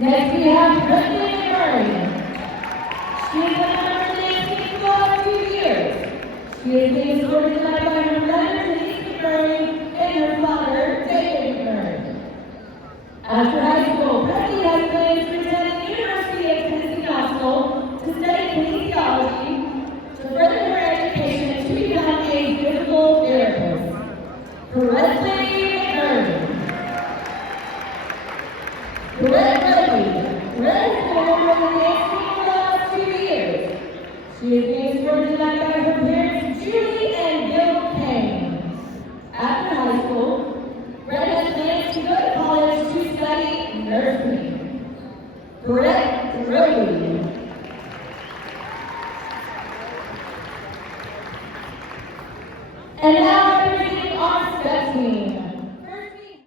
Next we have Brittany Murray. She has been on our dancing for 2 years. She is being supported tonight by her mother, Denise McMurray, and her father, David McMurray. After high school, Brittany has plans to attend the University of Tennessee Knoxville to study kinesiology to further her education to become a physical therapist. Brittany McMurray. Brittany has been on the dancing for the last 2 years. She is being supported tonight by her parents, Julie and Bill Kane. After high school, Brett has plans to go to college to study nursing. Brett Brody. And now